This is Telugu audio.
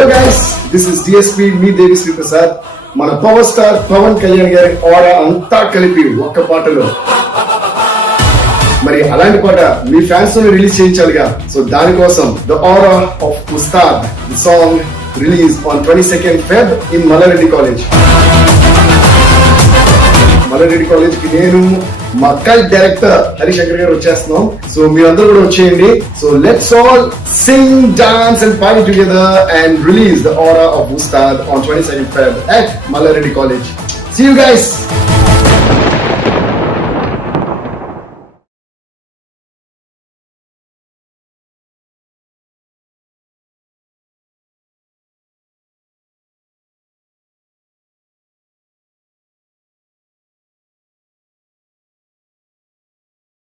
Yo guys, this is DSP, me Devi Prasad. మన పవర్ స్టార్ పవన్ కళ్యాణ్ గారి ఆరా అంతా కలిపి ఒక్క పాటలో మరి అలాంటి పాట మీ ఫ్యాన్స్ తో రిలీజ్ చేయించాలిగా. సో దానికోసం the aura of Ustaad song release on 22nd Feb in Malla Reddy college. Malla Reddy college కి నేను మా కల్ట్ డైరెక్టర్ హరిశంకర్ గారు వచ్చేస్తున్నాం. సో మీరందరూ కూడా వచ్చేయండి. So let's all sing, dance and party together and release the aura of Ustaad on 22nd Feb at Mallareddy College. See you guys.